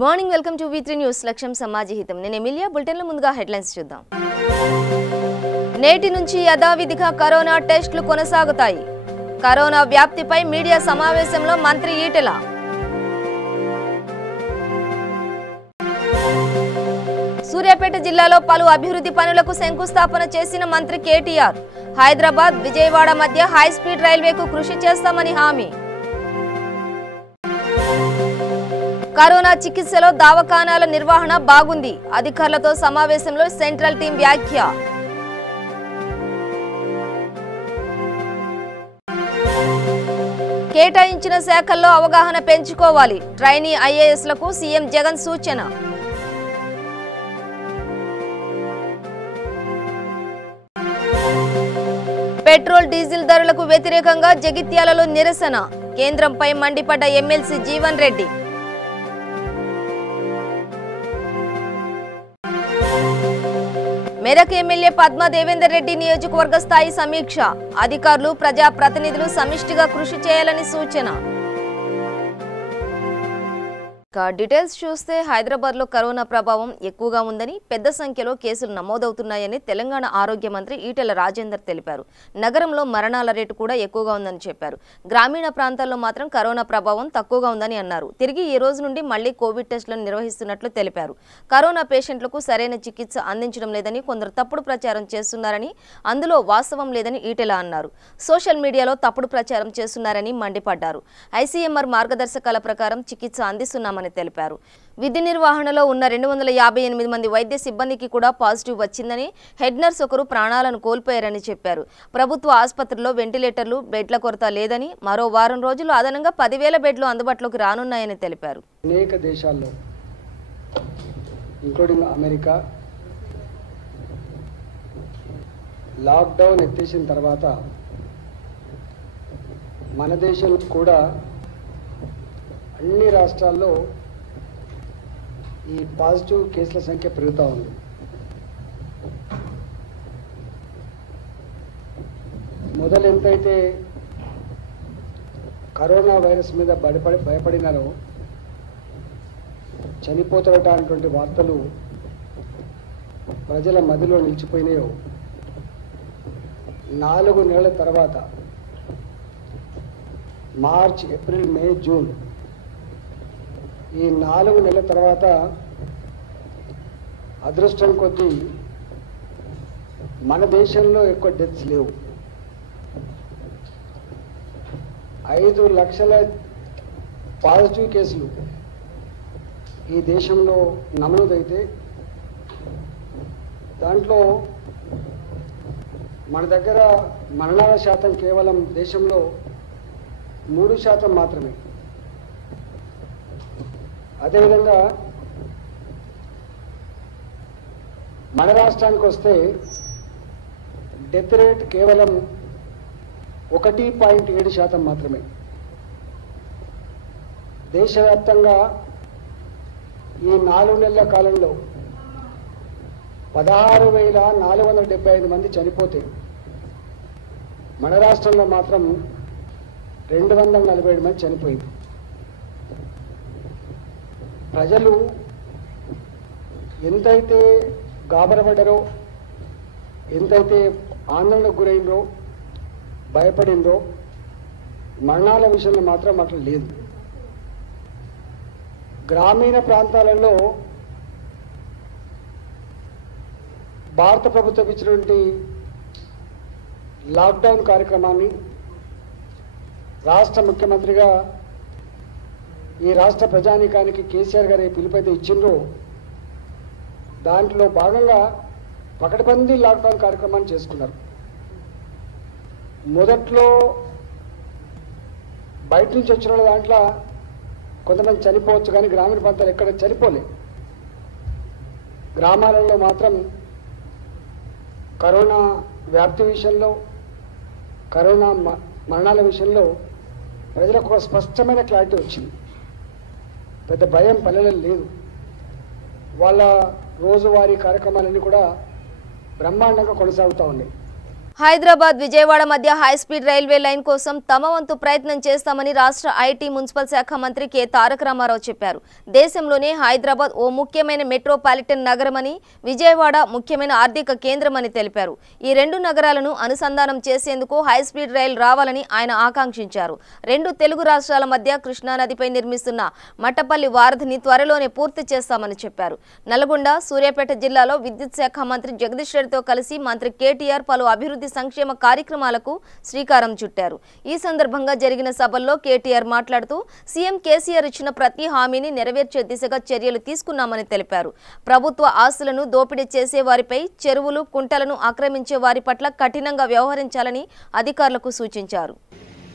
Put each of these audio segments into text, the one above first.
Good morning, welcome to V3 news. లక్ష్యం సమాజహితం. నేను Emilia. బులెటిన్ల ముందుగా హెడ్లైన్స్ చూద్దాం. నేటి నుంచి యథావిధిగా కరోనా టెస్టులు కొనసాగుతాయి. కరోనా వ్యాప్తిపై మీడియా సమావేశంలో మంత్రి ఈటెల. సూర్యాపేట జిల్లాలో పలు అభివృద్ధి పనులకు శంకుస్థాపన చేసిన మంత్రి కేటీఆర్. హైదరాబాద్, విజయవాడ మధ్య హైస్పీడ్ రైల్వేకు కృషి చేస్తామని హామీ. కరోనా చికిత్సలో దవాఖానాల నిర్వహణ బాగుంది. అధికారులతో సమావేశంలో సెంట్రల్ టీం వ్యాఖ్య. కేటాయించిన శాఖల్లో అవగాహన పెంచుకోవాలి. ట్రైనీ ఐఏఎస్లకు సీఎం జగన్ సూచన. పెట్రోల్, డీజిల్ ధరలకు వ్యతిరేకంగా జగిత్యాలలో నిరసన. కేంద్రంపై మండిపడ్డ ఎమ్మెల్సీ జీవన్ రెడ్డి. మెదక్ ఎమ్మెల్యే పద్మా దేవేందర్ రెడ్డి నియోజకవర్గ స్థాయి సమీక్ష. అధికారులు, ప్రజా ప్రతినిధులు సమిష్టిగా కృషి చేయాలని సూచన. డీటెయిల్స్ చూస్తే హైదరాబాద్లో కరోనా ప్రభావం ఎక్కువగా ఉందని, పెద్ద సంఖ్యలో కేసులు నమోదవుతున్నాయని తెలంగాణ ఆరోగ్య మంత్రి ఈటెల రాజేందర్ తెలిపారు. నగరంలో మరణాల రేటు కూడా ఎక్కువగా ఉందని చెప్పారు. గ్రామీణ ప్రాంతాల్లో మాత్రం కరోనా ప్రభావం తక్కువగా ఉందని అన్నారు. తిరిగి ఈ రోజు నుండి మళ్లీ కోవిడ్ టెస్టులను నిర్వహిస్తున్నట్లు తెలిపారు. కరోనా పేషెంట్లకు సరైన చికిత్స అందించడం లేదని, కొందరు తప్పుడు ప్రచారం చేస్తున్నారని, అందులో వాస్తవం లేదని ఈటెల అన్నారు. సోషల్ మీడియాలో తప్పుడు ప్రచారం చేస్తున్నారని మండిపడ్డారు. ఐసీఎంఆర్ మార్గదర్శకాల ప్రకారం చికిత్స అందిస్తున్నామని తెలిపారు. విధి నిర్వహణలో ఉన్న 258 మంది వైద్య సిబ్బందికి కూడా పాజిటివ్ వచ్చిందని, హెడ్ నర్స్ ఒకరు ప్రాణాలను కోల్పోయారని చెప్పారు. ప్రభుత్వ ఆసుపత్రుల్లో వెంటిలేటర్లు, బెడ్ల కొరత లేదని, మరో వారం రోజులు అదనంగా 10,000 బెడ్లు అందుబాటులోకి రానున్నాయని తెలిపారు. అనేక దేశాల్లో ఇంక్లూడింగ్ అమెరికా లాక్డౌన్ ఎత్తేసిన తర్వాత మన దేశంలో కూడా అన్ని రాష్ట్రాల్లో ఈ పాజిటివ్ కేసుల సంఖ్య పెరుగుతూ ఉంది. మొదలు ఎంతైతే కరోనా వైరస్ మీద భయపడినారో, చనిపోతున్నటువంటి వార్తలు ప్రజల మధ్యలో నిలిచిపోయినాయో, 4 నెలల తర్వాత మార్చ్, ఏప్రిల్, మే, జూన్ ఈ 4 నెలల తర్వాత అదృష్టం కొద్దీ మన దేశంలో ఎక్కువ డెత్స్ లేవు. 5 లక్షల పాజిటివ్ కేసులు ఈ దేశంలో నమోదైతే దాంట్లో మన దగ్గర మరణాల శాతం కేవలం దేశంలో 3% మాత్రమే. అదేవిధంగా మన రాష్ట్రానికి వస్తే డెత్ రేట్ కేవలం 1.7% మాత్రమే. దేశవ్యాప్తంగా ఈ 4 నెలల కాలంలో 16,475 మంది చనిపోతే, మన రాష్ట్రంలో మాత్రం 247 మంది చనిపోయింది. ప్రజలు ఎంతైతే గాబరపడ్డారో, ఎంతైతే ఆందోళనకు గురైందో, భయపడిందో, మరణాల విషయంలో మాత్రం అట్లా లేదు. గ్రామీణ ప్రాంతాలలో భారత ప్రభుత్వం ఇచ్చినటువంటి లాక్డౌన్ కార్యక్రమాన్ని రాష్ట్ర ముఖ్యమంత్రిగా ఈ రాష్ట్ర ప్రజానీకానికి కేసీఆర్ గారు పిలుపైతే ఇచ్చిండ్రో, దాంట్లో భాగంగా పకడ్బందీ లాక్డౌన్ కార్యక్రమాన్ని చేసుకున్నారు. మొదట్లో బయట నుంచి వచ్చిన వాళ్ళ దాంట్లో కొంతమంది చనిపోవచ్చు, కానీ గ్రామీణ ప్రాంతాలు ఎక్కడ చనిపోలే. గ్రామాలలో మాత్రం కరోనా వ్యాప్తి విషయంలో, కరోనా మరణాల విషయంలో ప్రజలకు ఒక స్పష్టమైన క్లారిటీ వచ్చింది. పెద్ద భయం పల్లెలలో లేదు. వాళ్ళ రోజువారీ కార్యక్రమాలన్నీ కూడా బ్రహ్మాండంగా కొనసాగుతూ ఉన్నాయి. హైదరాబాద్ విజయవాడ మధ్య హైస్పీడ్ రైల్వే లైన్ కోసం తమ వంతు ప్రయత్నం చేస్తామని రాష్ట్ర ఐటీ మున్సిపల్ శాఖ మంత్రి కె తారక రామారావు చెప్పారు. దేశంలోనే హైదరాబాద్ ఓ ముఖ్యమైన మెట్రోపాలిటన్ నగరమని, విజయవాడ ముఖ్యమైన ఆర్థిక కేంద్రమని తెలిపారు. ఈ రెండు నగరాలను అనుసంధానం చేసేందుకు హైస్పీడ్ రైలు రావాలని ఆయన ఆకాంక్షించారు. రెండు తెలుగు రాష్ట్రాల మధ్య కృష్ణానదిపై నిర్మిస్తున్న మట్టపల్లి వారధిని త్వరలోనే పూర్తి చేస్తామని చెప్పారు. నల్గొండ, సూర్యాపేట జిల్లాలో విద్యుత్ శాఖ మంత్రి జగదీష్ రెడ్డితో కలిసి మంత్రి కేటీఆర్ పలు అభివృద్ధి సంక్షేమ కార్యక్రమాలకు శ్రీకారం చుట్టారు. ఈ సందర్భంగా జరిగిన సభల్లో కేటీఆర్ మాట్లాడుతూ సీఎం కేసీఆర్ ఇచ్చిన ప్రతి హామీని నెరవేర్చే దిశగా చర్యలు తీసుకున్నామని తెలిపారు. ప్రభుత్వ ఆస్తులను దోపిడీ చేసే వారిపై, చెరువులు, కుంటలను ఆక్రమించే వారి పట్ల కఠినంగా వ్యవహరించాలని అధికారులకు సూచించారు.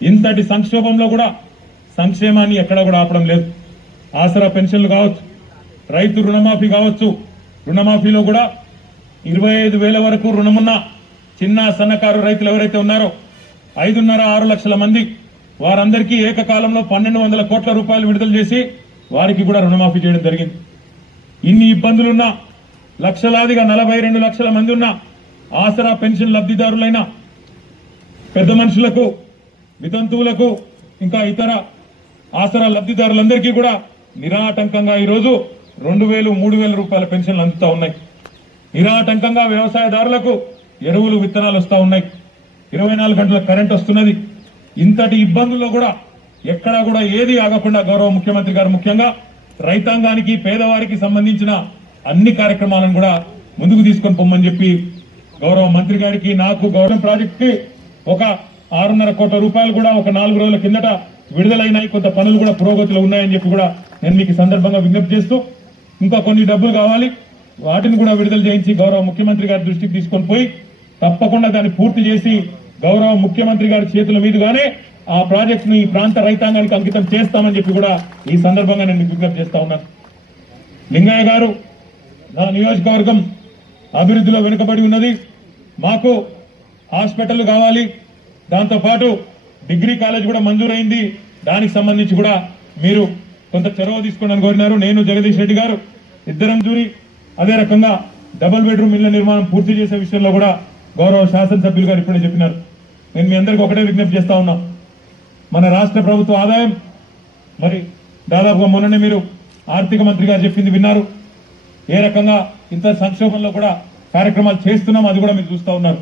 ఇంతటి సంక్షోభంలో కూడా సంక్షేమాన్ని ఎక్కడ కూడా ఆపడం లేదు. ఆసరా పెన్షన్లు కావచ్చు, రైతు రుణమాఫీ కావచ్చు, రుణమాఫీలో కూడా 25,000 వరకు రుణమున్న చిన్న సన్నకారు రైతులు ఎవరైతే ఉన్నారో 5.5-6 లక్షల మంది, వారందరికీ ఏకకాలంలో 1,200 కోట్ల రూపాయలు విడుదల చేసి వారికి కూడా రుణమాఫీ చేయడం జరిగింది. ఇన్ని ఇబ్బందులున్నా, లక్షలాదిగా 42 లక్షల మంది ఉన్న ఆసరా పెన్షన్ లబ్ధిదారులైన పెద్ద మనుషులకు, వితంతువులకు, ఇంకా ఇతర ఆసరా లబ్ధిదారులందరికీ కూడా నిరాటంకంగా ఈరోజు 2,000-3,000 రూపాయల పెన్షన్లు అందుతా ఉన్నాయి. నిరాటంకంగా వ్యవసాయదారులకు ఎరువులు, విత్తనాలు వస్తా ఉన్నాయి. 24 గంటల కరెంట్ వస్తున్నది. ఇంతటి ఇబ్బందుల్లో కూడా ఎక్కడా కూడా ఏది ఆగకుండా గౌరవ ముఖ్యమంత్రి గారు ముఖ్యంగా రైతాంగానికి, పేదవారికి సంబంధించిన అన్ని కార్యక్రమాలను కూడా ముందుకు తీసుకొని పొమ్మని చెప్పి గౌరవ మంత్రి గారికి, నాకు గౌరవ ప్రాజెక్ట్ కి ఒక 6.5 కోట్ల రూపాయలు కూడా ఒక 4 రోజుల కిందట విడుదలైనాయి. కొంత పనులు కూడా పురోగతిలో ఉన్నాయని చెప్పి కూడా నేను మీకు సందర్భంగా విజ్ఞప్తి చేస్తూ, ఇంకా కొన్ని డబ్బులు కావాలి, వాటిని కూడా విడుదల చేయించి గౌరవ ముఖ్యమంత్రి గారి దృష్టికి తీసుకొని పోయి తప్పకుండా దాన్ని పూర్తి చేసి గౌరవ ముఖ్యమంత్రి గారి చేతుల మీదుగానే ఆ ప్రాజెక్ట్ ని ఈ ప్రాంత రైతాంగానికి అంకితం చేస్తామని చెప్పి కూడా ఈ సందర్భంగా నేను విజ్ఞప్తి చేస్తా ఉన్నాను. లింగయ్య గారు, నా నియోజకవర్గం అభివృద్ధిలో వెనుకబడి ఉన్నది, మాకు హాస్పిటల్ కావాలి, దాంతో పాటు డిగ్రీ కాలేజ్ కూడా మంజూరైంది, దానికి సంబంధించి కూడా మీరు కొంత చొరవ తీసుకోండి కోరినారు. నేను, జగదీష్ రెడ్డి గారు ఇద్దరం జూరి అదే రకంగా డబుల్ బెడ్రూమ్ ఇళ్ల నిర్మాణం పూర్తి చేసే విషయంలో కూడా గౌరవ శాసనసభ్యులు గారు ఇప్పుడే చెప్పినారు. నేను మీ అందరికీ ఒకటే విజ్ఞప్తి చేస్తా ఉన్నా, మన రాష్ట్ర ప్రభుత్వ ఆదాయం మరి దాదాపుగా మొన్ననే మీరు ఆర్థిక మంత్రి గారు చెప్పింది విన్నారు. ఏ రకంగా ఇంత సంక్షోభంలో కూడా కార్యక్రమాలు చేస్తున్నాం, అది కూడా మీరు చూస్తా ఉన్నారు.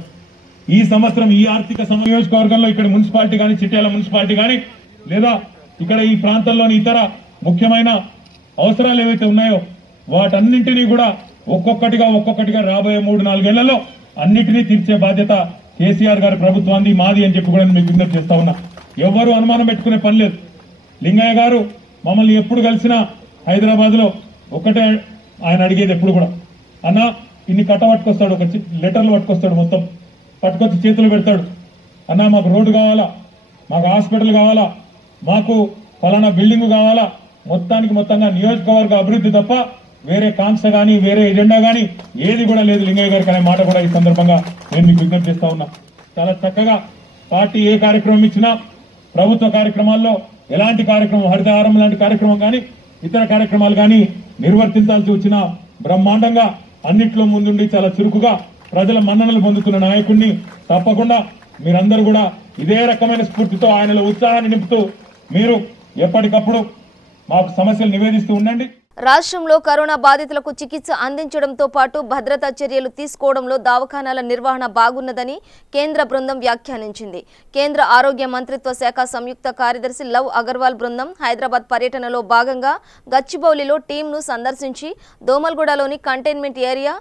ఈ సంవత్సరం ఈ ఆర్థిక నియోజకవర్గంలో ఇక్కడ మున్సిపాలిటీ కానీ, చిట్యాల మున్సిపాలిటీ కానీ, లేదా ఇక్కడ ఈ ప్రాంతంలోని ఇతర ముఖ్యమైన అవసరాలు ఏవైతే ఉన్నాయో వాటన్నింటినీ కూడా ఒక్కొక్కటిగా రాబోయే 3-4 ఏళ్లలో అన్నిటినీ తీర్చే బాధ్యత కేసీఆర్ గారి ప్రభుత్వాన్ని, మాది అని చెప్పి కూడా మీకు విజ్ఞప్తి చేస్తా ఉన్నా. ఎవరు అనుమానం పెట్టుకునే పని లేదు. లింగయ్య గారు మమ్మల్ని ఎప్పుడు కలిసినా హైదరాబాద్ లో ఒక్కటే ఆయన అడిగేది ఎప్పుడు కూడా, అన్న ఇన్ని కట్ట పట్టుకొస్తాడు, ఒక లెటర్లు పట్టుకొస్తాడు, మొత్తం పట్టుకొచ్చి చేతులు పెడతాడు. అన్న మాకు రోడ్డు కావాలా, మాకు హాస్పిటల్ కావాలా, మాకు ఫలానా బిల్డింగ్ కావాలా, మొత్తంగా నియోజకవర్గ అభివృద్ధి తప్ప వేరే కాంక్ష గానీ, వేరే ఎజెండా గానీ ఏది కూడా లేదు లింగయ్య గారికి అనే మాట కూడా ఈ సందర్భంగా నేను మీకు విజ్ఞప్తి చేస్తా ఉన్నా. చాలా చక్కగా పార్టీ ఏ కార్యక్రమం ఇచ్చినా, ప్రభుత్వ కార్యక్రమాల్లో ఎలాంటి కార్యక్రమం, హరితహారం లాంటి కార్యక్రమం కానీ, ఇతర కార్యక్రమాలు కానీ నిర్వర్తించాల్సి వచ్చినా బ్రహ్మాండంగా అన్నిట్లో ముందుండి చాలా చురుకుగా ప్రజల మన్ననలు పొందుతున్న నాయకుడిని తప్పకుండా మీరందరూ కూడా ఇదే రకమైన స్ఫూర్తితో ఆయనలో ఉత్సాహాన్ని నింపుతూ మీరు ఎప్పటికప్పుడు మాకు సమస్యలు నివేదిస్తూ ఉండండి. రాష్ట్రంలో కరోనా బాధితులకు చికిత్స అందించడంతో పాటు భద్రతా చర్యలు తీసుకోవడంలో దవాఖానాల నిర్వహణ బాగున్నదని కేంద్ర బృందం వ్యాఖ్యానించింది. కేంద్ర ఆరోగ్య మంత్రిత్వ శాఖ సంయుక్త కార్యదర్శి లవ్ అగర్వాల్ బృందం హైదరాబాద్ పర్యటనలో భాగంగా గచ్చిబౌలిలో టీంను సందర్శించి దోమల్గూడలోని కంటైన్మెంట్ ఏరియా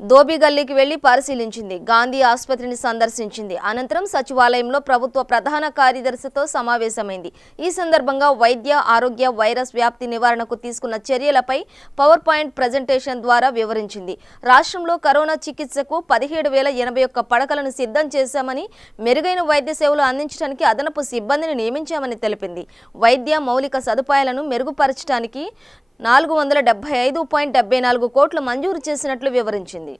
దోబిగల్లీకి వెళ్లి పరిశీలించింది. గాంధీ ఆసుపత్రిని సందర్శించింది. అనంతరం సచివాలయంలో ప్రభుత్వ ప్రధాన కార్యదర్శితో సమావేశమైంది. ఈ సందర్భంగా వైద్య, ఆరోగ్య, వైరస్ వ్యాప్తి నివారణకు తీసుకున్న చర్యలపై పవర్ పాయింట్ ప్రజెంటేషన్ ద్వారా వివరించింది. రాష్ట్రంలో కరోనా చికిత్సకు 17,081 పడకలను సిద్ధం చేశామని, మెరుగైన వైద్య సేవలు అందించడానికి అదనపు సిబ్బందిని నియమించామని తెలిపింది. వైద్య మౌలిక సదుపాయాలను మెరుగుపరచడానికి 475.74 కోట్లు మంజూరు చేసినట్లు వివరించింది.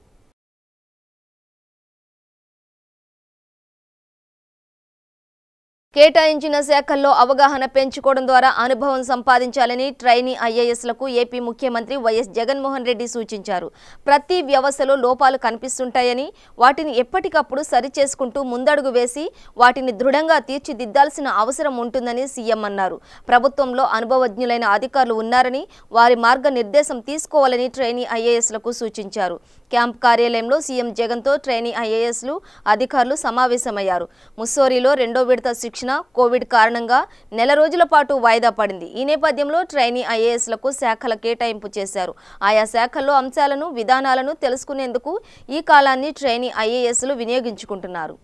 కేటాయించిన శాఖల్లో అవగాహన పెంచుకోవడం ద్వారా అనుభవం సంపాదించాలని ట్రైనీ ఐఏఎస్లకు ఏపీ ముఖ్యమంత్రి వైఎస్ జగన్మోహన్ రెడ్డి సూచించారు. ప్రతి వ్యవస్థలో లోపాలు కనిపిస్తుంటాయని వాటిని ఎప్పటికప్పుడు సరిచేసుకుంటూ ముందడుగు వేసి వాటిని దృఢంగా తీర్చిదిద్దాల్సిన అవసరం ఉంటుందని సీఎం అన్నారు. ప్రభుత్వంలో అనుభవజ్ఞులైన అధికారులు ఉన్నారని వారి మార్గనిర్దేశం తీసుకోవాలని ట్రైనీ ఐఏఎస్లకు సూచించారు. క్యాంప్ కార్యాలయంలో సీఎం జగన్తో ట్రైనీ ఐఏఎస్లు అధికారులు సమావేశమయ్యారు. ముస్సోరిలో రెండో విడత శిక్షణ కోవిడ్ కారణంగా నెల రోజుల పాటు వాయిదా పడింది. ఈ నేపథ్యంలో ట్రైనీ ఐఏఎస్లకు శాఖల కేటాయింపు చేశారు. ఆయా శాఖల్లో అంశాలను విధానాలను తెలుసుకునేందుకు ఈ కాలాన్ని ట్రైనీ ఐఏఎస్లు వినియోగించుకుంటున్నారు.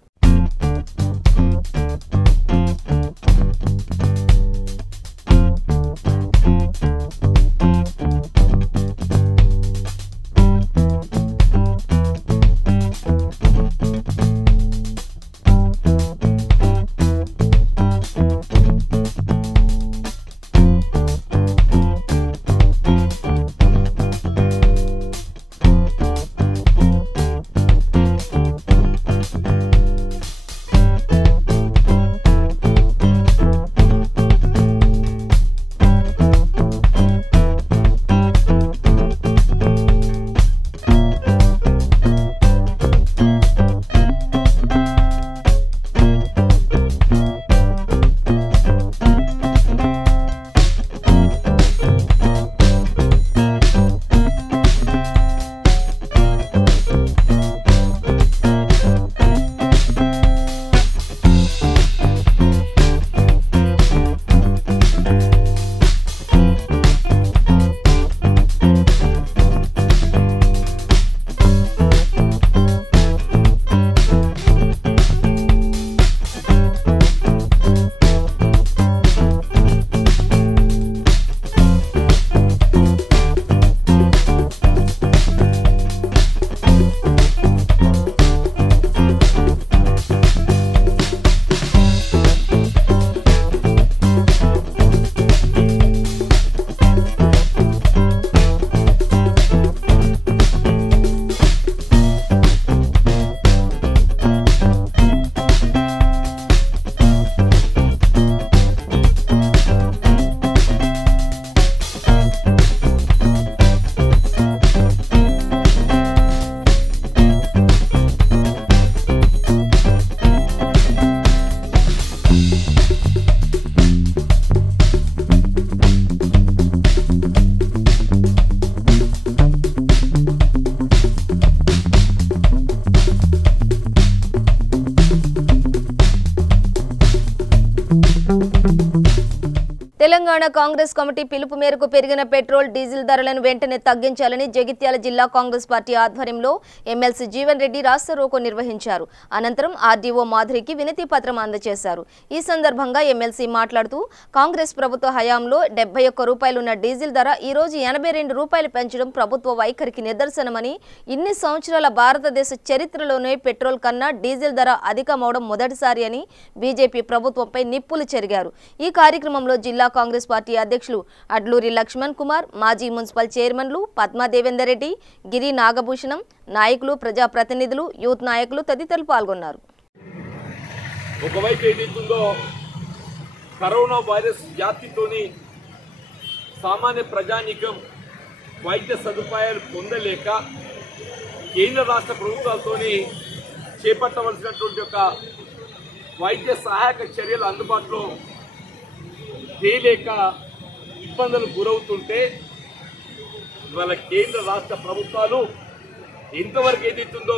తెలంగాణ కాంగ్రెస్ కమిటీ పిలుపు మేరకు పెరిగిన పెట్రోల్ డీజిల్ ధరలను వెంటనే తగ్గించాలని జగిత్యాల జిల్లా కాంగ్రెస్ పార్టీ ఆధ్వర్యంలో ఎమ్మెల్సీ జీవన్ రెడ్డి రాస్తా రోకో నిర్వహించారు. అనంతరం ఆర్డీఓ మాధురికి వినతి పత్రం అందజేశారు. ఈ సందర్భంగా ఎమ్మెల్సీ మాట్లాడుతూ కాంగ్రెస్ ప్రభుత్వ హయాంలో 71 రూపాయలున్న డీజిల్ ధర ఈ రోజు 82 రూపాయలు పెంచడం ప్రభుత్వ వైఖరికి నిదర్శనమని, ఇన్ని సంవత్సరాల భారతదేశ చరిత్రలోనే పెట్రోల్ కన్నా డీజిల్ ధర అధికమవడం మొదటిసారి అని బీజేపీ ప్రభుత్వంపై నిప్పులు చెరిగారు. ఈ కార్యక్రమంలో జిల్లా కాంగ్రెస్ పార్టీ అధ్యక్షులు అడ్లూరి లక్ష్మణ్ కుమార్, మాజీ మున్సిపల్ చైర్మన్లు పద్మా దేవేందర్ రెడ్డి, గిరి నాగభూషణం, నాయకులు, ప్రజాప్రతినిధులు, యూత్ నాయకులు తదితరులు పాల్గొన్నారు. ఒకవైపు ఏదైతుందో కరోనా వైరస్ వ్యాప్తితోని సామాన్య ప్రజానీకం వైద్య సదుపాయాలు పొందలేక కేంద్ర రాష్ట్ర ప్రభుత్వాలతోని చేపట్టవలసినటువంటి ఒక వైద్య సహాయక చర్యలు అందుబాటులో తేలేక ఇబ్బందులు గురవుతుంటే ఇవాళ కేంద్ర రాష్ట్ర ప్రభుత్వాలు ఎంతవరకు ఏదైతుందో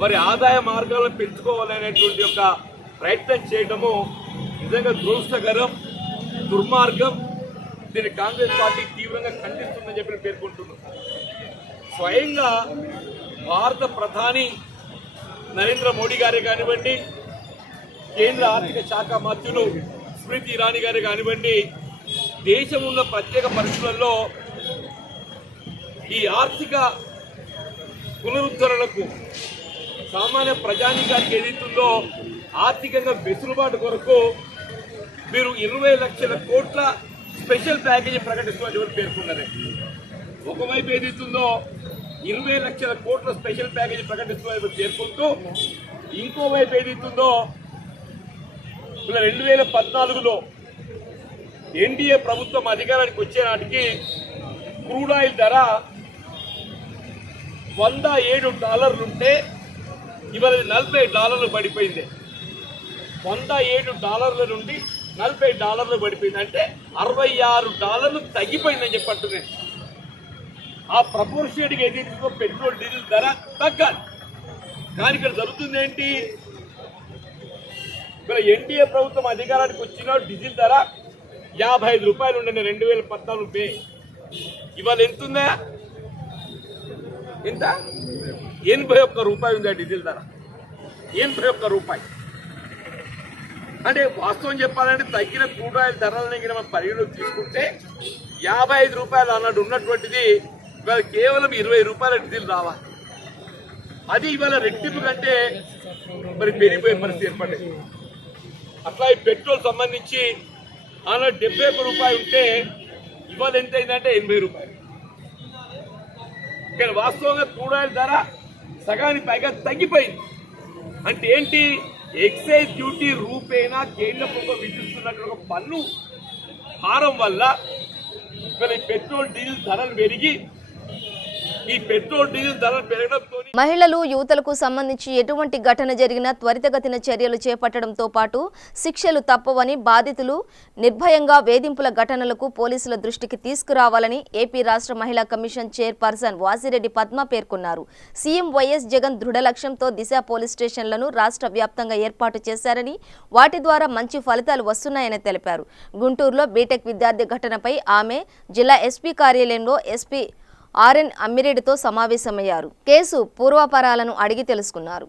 వారి ఆదాయ మార్గాలను పెంచుకోవాలనేటువంటి ఒక ప్రయత్నం చేయడము నిజంగా దురదృష్టకరం, దుర్మార్గం. దీన్ని కాంగ్రెస్ పార్టీ తీవ్రంగా ఖండిస్తుందని చెప్పి పేర్కొంటున్నాం. స్వయంగా భారత ప్రధాని నరేంద్ర మోడీ గారే కానివ్వండి, కేంద్ర ఆర్థిక శాఖ మంత్రులు స్మృతి ఇరానీ గారు కానివ్వండి, దేశం ఉన్న ప్రత్యేక పరిస్థితులలో ఈ ఆర్థిక పునరుద్ధరణకు సామాన్య ప్రజానీకానికి ఏదైతుందో ఆర్థికంగా వెసులుబాటు కొరకు మీరు 20 లక్షల కోట్ల స్పెషల్ ప్యాకేజీ ప్రకటిస్తున్నట్టు పేర్కొన్నారు. ఒకవైపు ఏదైతుందో 20 లక్షల కోట్ల స్పెషల్ ప్యాకేజీ ప్రకటిస్తున్నట్టు పేర్కొంటూ ఇంకోవైపు ఏదైతుందో ఇలా 2014లో ఎన్డీఏ ప్రభుత్వం అధికారానికి వచ్చే నాటికి క్రూడ్ ఆయిల్ ధర $107 ఉంటే ఇవాళ $40 పడిపోయింది. $107 నుండి $40 పడిపోయింది, అంటే $66 తగ్గిపోయిందని చెప్పంటున్నాను. ఆ ప్రపోర్షియేట్గా ఏదైతే పెట్రోల్ డీజిల్ ధర తగ్గాలి. కానీ ఇక్కడ జరుగుతుంది ఏంటి, ఇక్కడ ఎన్డీఏ ప్రభుత్వం అధికారానికి వచ్చిన డీజిల్ ధర ₹55 ఉండే 2014 మే. ఇవాళ ఎంతుందా, ఎంత ₹81 ఉంది ఆ డీజిల్ ధర. ₹81 అంటే వాస్తవం చెప్పాలంటే తగ్గిన క్రూడ్ ఆయిల్ ధరలని మనం పరిగణలోకి తీసుకుంటే ₹55 అన్నట్టు ఉన్నటువంటిది ఇవాళ కేవలం ₹20 డీజిల్ రావాలి. అది ఇవాళ రెట్టింపు కంటే మరి పెరిగిపోయే పరిస్థితి ఏర్పడింది. అట్లా ఈ పెట్రోల్ సంబంధించి అలా ₹71 ఉంటే ఇవాళ ఎంత అయిందంటే ₹80. కానీ వాస్తవంగా క్రూడ్ ఆయిల్ ధర సగానికి పైగా తగ్గిపోయింది. అంటే ఏంటి, ఎక్సైజ్ డ్యూటీ రూపేణా కేంద్ర ప్రభుత్వం విధిస్తున్నటువంటి ఒక పన్ను భారం వల్ల ఇవాళ ఈ పెట్రోల్ డీజిల్ ధరలు పెరిగి ఈ పెట్రోల్ డీజిల్ ధరలు పెరగడంతో మహిళలు యువతలకు సంబంధించి ఎటువంటి ఘటన జరిగినా త్వరితగతిన చర్యలు చేపట్టడంతో పాటు శిక్షలు తప్పవని, బాధితులు నిర్భయంగా వేధింపుల ఘటనలకు పోలీసుల దృష్టికి తీసుకురావాలని ఏపీ రాష్ట్ర మహిళా కమిషన్ చైర్పర్సన్ వాసిరెడ్డి పద్మ పేర్కొన్నారు. సీఎం వైఎస్ జగన్ దృఢ లక్ష్యంతో దిశ పోలీస్ స్టేషన్లను రాష్ట్ర వ్యాప్తంగా ఏర్పాటు చేశారని, వాటి ద్వారా మంచి ఫలితాలు వస్తున్నాయని తెలిపారు. గుంటూరులో బీటెక్ విద్యార్థి ఘటనపై ఆమె జిల్లా ఎస్పీ కార్యాలయంలో ఎస్పీ ఆర్ఎన్ అమ్మిరెడ్డితో సమావేశమయ్యారు. కేసు పూర్వాపరాలను అడిగి తెలుసుకున్నారు.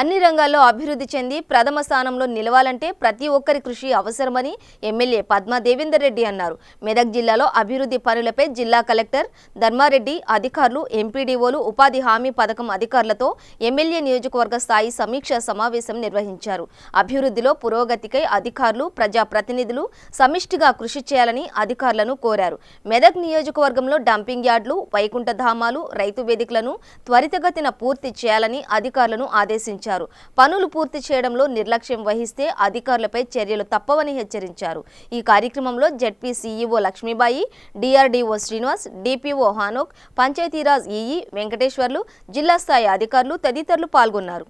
అన్ని రంగాల్లో అభివృద్ధి చెంది ప్రథమ స్థానంలో నిలవాలంటే ప్రతి ఒక్కరి కృషి అవసరమని ఎమ్మెల్యే పద్మా దేవేందర్ రెడ్డి అన్నారు. మెదక్ జిల్లాలో అభివృద్ధి పనులపై జిల్లా కలెక్టర్ ధర్మారెడ్డి, అధికారులు, ఎంపీడీఓలు, ఉపాధి హామీ పథకం అధికారులతో ఎమ్మెల్యే నియోజకవర్గ స్థాయి సమీక్షా సమావేశం నిర్వహించారు. అభివృద్ధిలో పురోగతికై అధికారులు, ప్రజాప్రతినిధులు సమిష్టిగా కృషి చేయాలని అధికారులను కోరారు. మెదక్ నియోజకవర్గంలో డంపింగ్ యార్డులు, వైకుంఠధామాలు, రైతు వేదికలను త్వరితగతిన పూర్తి చేయాలని అధికారులను ఆదేశించారు. పనులు పూర్తి చేయడంలో నిర్లక్ష్యం వహిస్తే అధికారులపై చర్యలు తప్పవని హెచ్చరించారు. ఈ కార్యక్రమంలో ZP CEO Lakshmibai, DRDO Srinivas, DPO Enoch, Panchayati Raj EE Venkateswarlu, జిల్లా స్థాయి అధికారులు తదితరులు పాల్గొన్నారు.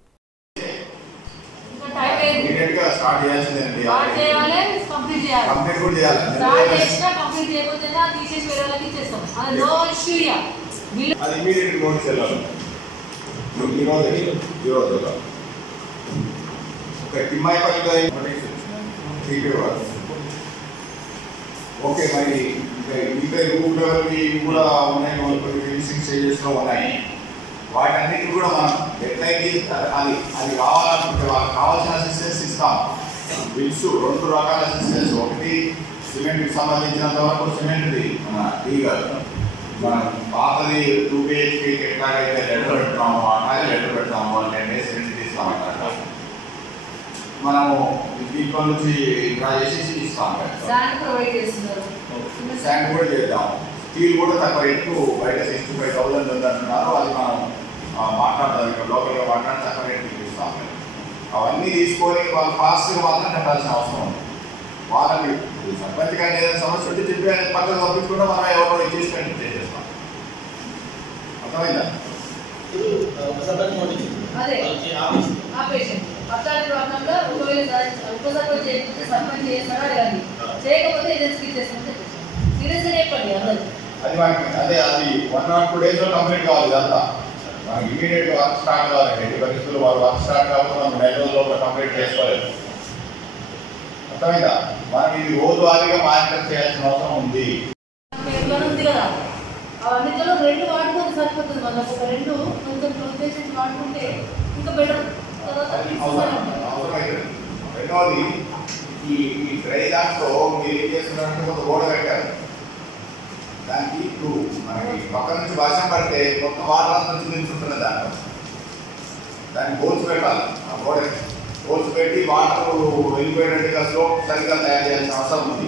ఓకే, మరి ఇంకా రూట్ లెవెల్కి కూడా ఉన్నాయి, కొన్ని ఫినిషింగ్ స్టేజెస్లో ఉన్నాయి. వాటన్నిటిని కూడా మనం ఎట్లయితే అది కావాలనుకుంటే వాళ్ళకి కావాల్సిన అసిస్టెన్స్ ఇస్తాం. బిల్స్ 2 రకాల అసిస్టెన్స్, ఒకటి సిమెంట్కి సంబంధించినంత వరకు సిమెంట్ది మన టీగర్, మనం పాతది 2 BHK ఎట్లాగైతే లెటర్ పెడతాము అట్లాగే లెటర్ పెడతాము, వాళ్ళు 10 days రెంట్ తీస్తామంటారు. మనము దీంట్లో నుంచి డ్రా చేసి ఇస్తాం. శాండ్ కూడా చేద్దాం. స్టీల్ కూడా తక్కువ రేటు, బయట 65,000 ఉందంటున్నారు. అది మనం మాట్లాడతాం, ఇక్కడ లోకల్గా మాట్లాడి తక్కువ రేటు ఇస్తాం. అవన్నీ తీసుకొని వాళ్ళు ఫాస్ట్గా మాత్రం కట్టాల్సిన అవసరం ఉంది. వాళ్ళకి సర్పంచ్ కానీ ఏదైనా సమస్య ఉంటే చెప్పి పక్కన పంపించుకుంటే మనం ఎవరో ఇచ్చేసి కంటిన్యూ చేసేస్తాం. అర్థమైందా? అది మనకి అదే అది 1 or 2 days కంప్లీట్ కావాలి. ఇదంతా మనకి ఇమీడియట్ వర్క్ స్టార్ట్ కావాలండి. ఎట్టి పరిస్థితులు వాళ్ళు వర్క్ స్టార్ట్ కాకపోతే మనం 9 రోజుల్లో కంప్లీట్ చేసుకోలేదు. అర్థమైందా? మనం ఇది రోజువారీగా మానిటర్ చేయాల్సిన అవసరం ఉంది. అన్నింటిలో 2 వాడుకుంటే సరిపోతుంది. మనకు ఒక 2 కొంచెం ప్రొటెక్షన్ వాడుకుంటే ఇంకా బెటర్. అవసరమైతే రెండవది, ఈ డ్రై దాంట్లో మీరు ఏం చేస్తున్నారంటే కొంత గోడ కట్టారు. దానికి ఇప్పుడు మనకి పక్క నుంచి వర్షం పడితే మొత్తం వాటర్ నుంచి నిల్చుంటున్నది. దాన్ని హోల్స్ పెట్టాలి. ఆ గోడ హోల్స్ పెట్టి వాటర్ వెళ్ళిపోయేటట్టుగా స్లోప్ సరిగ్గా తయారు చేయాల్సిన అవసరం ఉంది.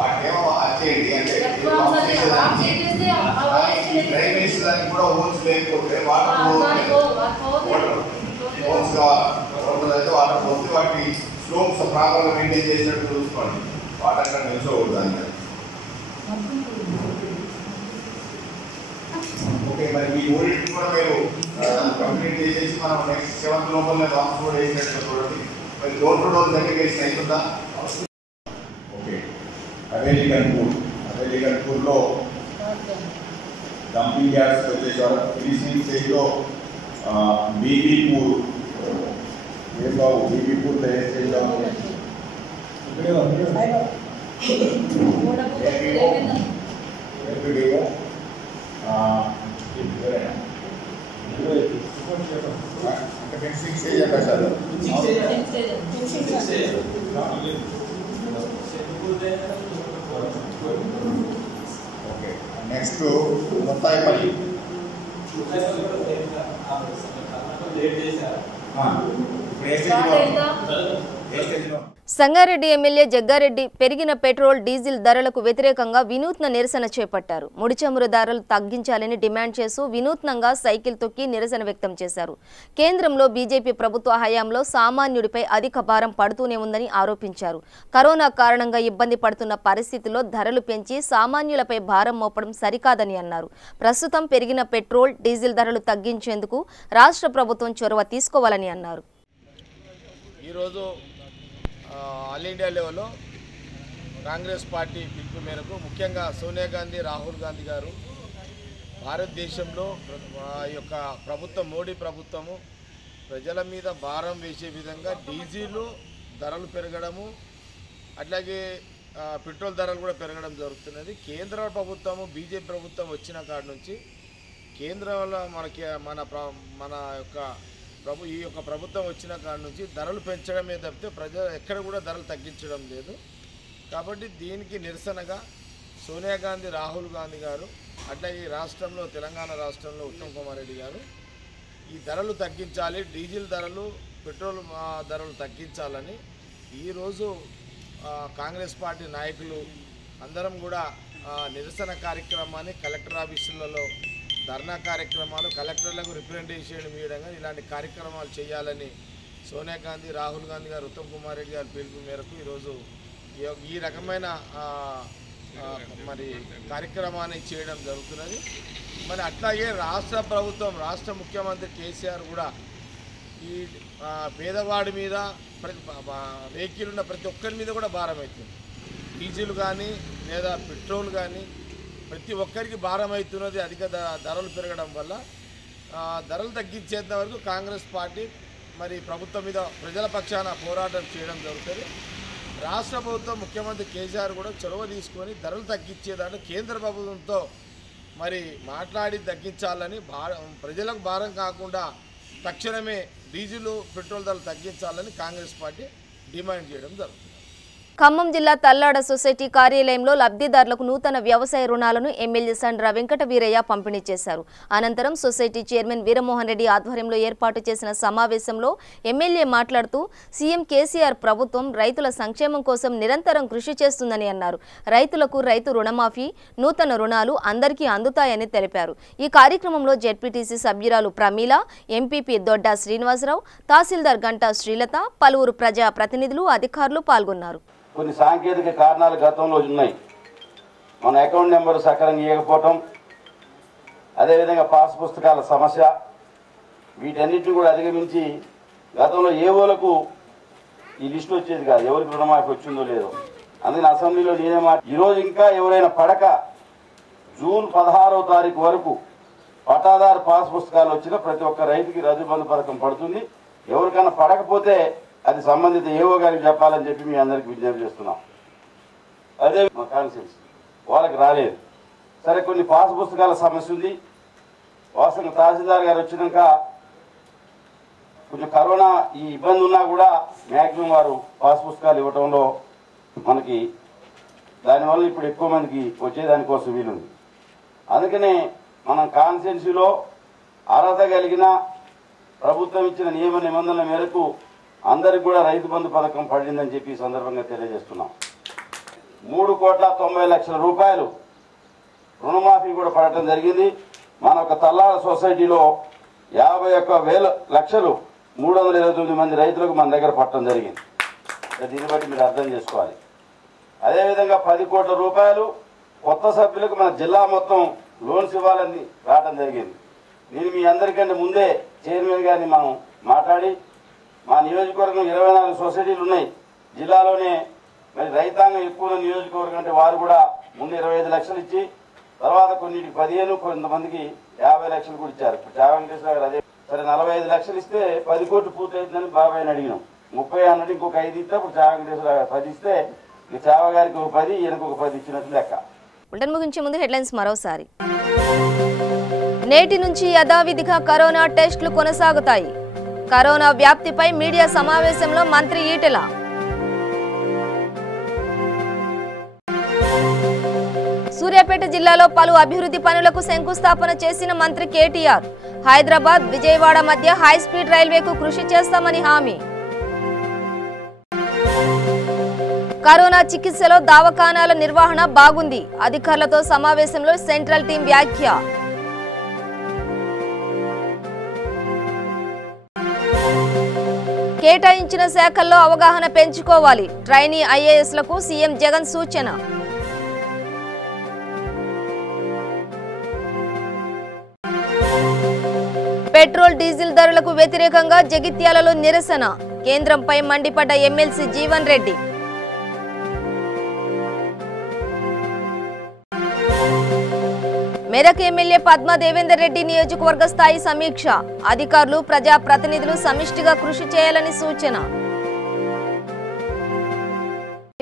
వాటికేమో వచ్చేయండి అంటే డ్రైనేజ్ దానికి కూడా హోల్స్ లేకపోతే వాటర్ హోల్స్ కావాలి అయితే వాటర్ పోతే వాటి స్లోప్స్ ప్రాపర్గా మెయింటైన్ చేసినట్టు చూసుకోండి. వాటర్ అక్కడ నిల్చోకూడదు దానికి. ఓకే, మరి మీ యూనిట్ కూడా మీరు కంప్లీట్ చేసేసి మనం నెక్స్ట్ 7th లోపల రామ్స్ కూడా వేసినట్టు చూడండి. మరి డోర్ టు డోర్ సెగ్రిగేషన్ అవుతుందా? ఓకే, హవేలీ గన్పూర్లో డంపింగ్ యార్డ్స్ వచ్చేసారు. ఫినిషింగ్ స్టేజ్లో బీబీపూర్ ఏం బాబు బీబీపూర్లో ఏ స్టేజ్లో ఫినిషింగ్ స్టేజ్ అంటే sir okay. Next Muttayipalli Sangareddy MLA Jaggareddy పెరిగిన పెట్రోల్ డీజిల్ ధరలకు వ్యతిరేకంగా వినూత్న నిరసన చేపట్టారు. ముడి చమురు ధరలు తగ్గించాలని డిమాండ్ చేస్తూ వినూత్నంగా సైకిల్ తొక్కి నిరసన వ్యక్తం చేశారు. కేంద్రంలో బీజేపీ ప్రభుత్వ హయాంలో సామాన్యుడిపై అధిక భారం పడుతూనే ఉందని ఆరోపించారు. కరోనా కారణంగా ఇబ్బంది పడుతున్న పరిస్థితుల్లో ధరలు పెంచి సామాన్యులపై భారం మోపడం సరికాదని అన్నారు. ప్రస్తుతం పెరిగిన పెట్రోల్ డీజిల్ ధరలు తగ్గించేందుకు రాష్ట్ర ప్రభుత్వం చొరవ తీసుకోవాలని అన్నారు. ఈరోజు ఆల్ ఇండియా లెవెల్లో కాంగ్రెస్ పార్టీ పిలుపు మేరకు ముఖ్యంగా సోనియా గాంధీ, రాహుల్ గాంధీ గారు భారతదేశంలో ఈ యొక్క ప్రభుత్వం మోడీ ప్రభుత్వము ప్రజల మీద భారం వేసే విధంగా డీజిల్ ధరలు పెరగడము, అట్లాగే పెట్రోల్ ధరలు కూడా పెరగడం జరుగుతున్నది. కేంద్ర ప్రభుత్వము బీజేపీ ప్రభుత్వం వచ్చిన కాడ నుంచి కేంద్రంలో మన యొక్క ఈ యొక్క ప్రభుత్వం వచ్చిన కాడ నుంచి ధరలు పెంచడమే తప్పితే ప్రజలు ఎక్కడ కూడా ధరలు తగ్గించడం లేదు. కాబట్టి దీనికి నిరసనగా సోనియా గాంధీ, రాహుల్ గాంధీ గారు అట్లాగే రాష్ట్రంలో తెలంగాణ రాష్ట్రంలో ఉత్తమ్ కుమార్ రెడ్డి గారు ఈ ధరలు తగ్గించాలి, డీజిల్ ధరలు, పెట్రోల్ ధరలు తగ్గించాలని ఈరోజు కాంగ్రెస్ పార్టీ నాయకులు అందరం కూడా నిరసన కార్యక్రమాన్ని కలెక్టర్ ఆఫీసులలో ధర్నా కార్యక్రమాలు, కలెక్టర్లకు రిప్రజెంటేషన్ ఇవ్వడం ఇలాంటి కార్యక్రమాలు చేయాలని సోనియా గాంధీ, రాహుల్ గాంధీ గారు, ఉత్తమ్ కుమార్ రెడ్డి గారి పిలుపు మేరకు ఈరోజు ఈ రకమైన మరి కార్యక్రమాన్ని చేయడం జరుగుతున్నది. మరి అట్లాగే రాష్ట్ర ప్రభుత్వం, రాష్ట్ర ముఖ్యమంత్రి కేసీఆర్ కూడా ఈ పేదవాడి మీద వెహికల్ ఉన్న ప్రతి ఒక్కరి మీద కూడా భారం అవుతుంది. డీజిల్ కానీ లేదా పెట్రోల్ కానీ ప్రతి ఒక్కరికి భారం అవుతున్నది. అధిక ధరలు పెరగడం వల్ల ధరలు తగ్గించేంత వరకు కాంగ్రెస్ పార్టీ మరి ప్రభుత్వం మీద ప్రజల పక్షాన పోరాటం చేయడం జరుగుతుంది. రాష్ట్ర ప్రభుత్వం ముఖ్యమంత్రి కేసీఆర్ కూడా చొరవ తీసుకొని ధరలు తగ్గించేదాన్ని కేంద్ర ప్రభుత్వంతో మరి మాట్లాడి తగ్గించాలని, ప్రజలకు భారం కాకుండా తక్షణమే డీజిల్, పెట్రోల్ ధరలు తగ్గించాలని కాంగ్రెస్ పార్టీ డిమాండ్ చేయడం జరుగుతుంది. ఖమ్మం జిల్లా తల్లాడ సొసైటీ కార్యాలయంలో లబ్ధిదారులకు నూతన వ్యవసాయ రుణాలను ఎమ్మెల్యే సండ్ర వెంకట వీరయ్య పంపిణీ చేశారు. అనంతరం సొసైటీ చైర్మన్ వీరమోహన్ రెడ్డి ఆధ్వర్యంలో ఏర్పాటు చేసిన సమావేశంలో ఎమ్మెల్యే మాట్లాడుతూ సీఎం కేసీఆర్ ప్రభుత్వం రైతుల సంక్షేమం కోసం నిరంతరం కృషి చేస్తుందని అన్నారు. రైతులకు రైతు రుణమాఫీ, నూతన రుణాలు అందరికీ అందుతాయని తెలిపారు. ఈ కార్యక్రమంలో జెడ్పీటీసీ సభ్యురాలు ప్రమీల, ఎంపీపీ దొడ్డా శ్రీనివాసరావు, తహసీల్దార్ గంటా శ్రీలత, పలువురు ప్రజా ప్రతినిధులు, అధికారులు పాల్గొన్నారు. కొన్ని సాంకేతిక కారణాలు గతంలో ఉన్నాయి. మన అకౌంట్ నెంబర్ సక్రమంగా ఇవ్వకపోవటం, అదేవిధంగా పాస్ పుస్తకాల సమస్య, వీటన్నిటిని కూడా అధిగమించి గతంలో ఏవోలకు ఈ లిస్టు వచ్చేది కాదు, ఎవరికి రుణమాఫీ వచ్చిందో లేదో. అందుకని అసెంబ్లీలో నేనే ఈరోజు ఇంకా ఎవరైనా పడక జూన్ 16వ తారీఖు వరకు పట్టాదారు పాస్ పుస్తకాలు వచ్చినా ప్రతి ఒక్క రైతుకి రైతు బంధు పథకం పడుతుంది. ఎవరికైనా పడకపోతే అది సంబంధిత ఏవో గారికి చెప్పాలని చెప్పి మీ అందరికి విజ్ఞప్తి చేస్తున్నాం. అదే మా కాన్సెన్స్ వాళ్ళకి రాలేదు. సరే, కొన్ని పాస్ పుస్తకాల సమస్య ఉంది. వాస్తవంగా తహసీల్దార్ గారు వచ్చినాక కొంచెం కరోనా ఈ ఇబ్బంది ఉన్నా కూడా మ్యాక్సిమం వారు పాస్ పుస్తకాలు ఇవ్వటంలో మనకి దానివల్ల ఇప్పుడు ఎక్కువ మందికి వచ్చేదానికోసం వీలుంది. అందుకనే మనం కాన్సెన్సీలో అర్హత కలిగిన ప్రభుత్వం ఇచ్చిన నియమ నిబంధనల మేరకు అందరికి కూడా రైతు బంధు పథకం పడిందని చెప్పి ఈ సందర్భంగా తెలియజేస్తున్నాం. 3,90,00,000 రూపాయలు రుణమాఫీ కూడా పడటం జరిగింది. మన ఒక తల్లాల సొసైటీలో 51,00,000 329 మంది రైతులకు మన దగ్గర పట్టడం జరిగింది. దీన్ని బట్టి మీరు అర్థం చేసుకోవాలి. అదేవిధంగా 10 కోట్ల రూపాయలు కొత్త సభ్యులకు మన జిల్లా మొత్తం లోన్స్ ఇవ్వాలని రావడం జరిగింది. నేను మీ అందరికంటే ముందే చైర్మన్ గారిని మనం మాట్లాడి మా నియోజకవర్గం 24 సొసైటీలు ఉన్నాయి జిల్లాలోనే. మరి రైతాంగం ఎక్కువ నియోజకవర్గం అంటే వారు కూడా ముందు 25 లక్షలు ఇచ్చి తర్వాత కొన్నిటికి 15 కొంతమందికి 50 లక్షలు కూడా ఇచ్చారు. ఇప్పుడు చావ వెంకటేశ్వర గారు అదే సరే 45 లక్షలు ఇస్తే 10 కోట్లు పూర్తయిందని బాబాయ్ని అడిగినాం. 30 అన్నట్టు ఇంకొక 5 ఇస్తే ఇప్పుడు చావ వెంకటేశ్వర గారు 10 ఇస్తే చావ గారికి ఒక 10 ఈయనకు ఒక 10 ఇచ్చినట్లు లెక్క. బులెటిన్ ముగించే ముందు హెడ్లైన్స్ మరోసారి. నేటి నుంచి యథావిధిగా కరోనా టెస్టులు కొనసాగుతాయి. కరోనా వ్యాప్తిపై మీడియా సమావేశంలో మంత్రి ఈటెల. సూర్యాపేట జిల్లాలో పలు అభివృద్ధి పనులకు శంకుస్థాపన చేసిన మంత్రి కేటీఆర్. హైదరాబాద్ విజయవాడ మధ్య హైస్పీడ్ రైల్వేకు కృషి చేస్తామని హామీ. కరోనా చికిత్సలో దవాఖానాల నిర్వహణ బాగుంది. అధికారులతో సమావేశంలో సెంట్రల్ టీం వ్యాఖ్య. కేటాయించిన శాఖల్లో అవగాహన పెంచుకోవాలి. ట్రైనీ ఐఏఎస్లకు సీఎం జగన్ సూచన. పెట్రోల్ డీజిల్ ధరలకు వ్యతిరేకంగా జగిత్యాలలో నిరసన. కేంద్రంపై మండిపడ్డ ఎమ్మెల్సీ జీవన్ రెడ్డి. మెదక్ ఎమ్మెల్యే పద్మా దేవేందర్ రెడ్డి నియోజకవర్గ స్థాయి సమీక్ష. అధికారులు ప్రజాప్రతినిధులు సమిష్టిగా కృషి చేయాలని సూచన.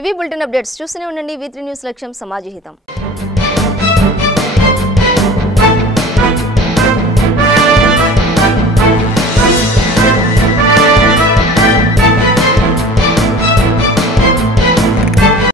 ఇవి బులెటిన్ అప్డేట్స్. చూస్తూనే ఉండండి V3 న్యూస్. లక్ష్యం సమాజహితం.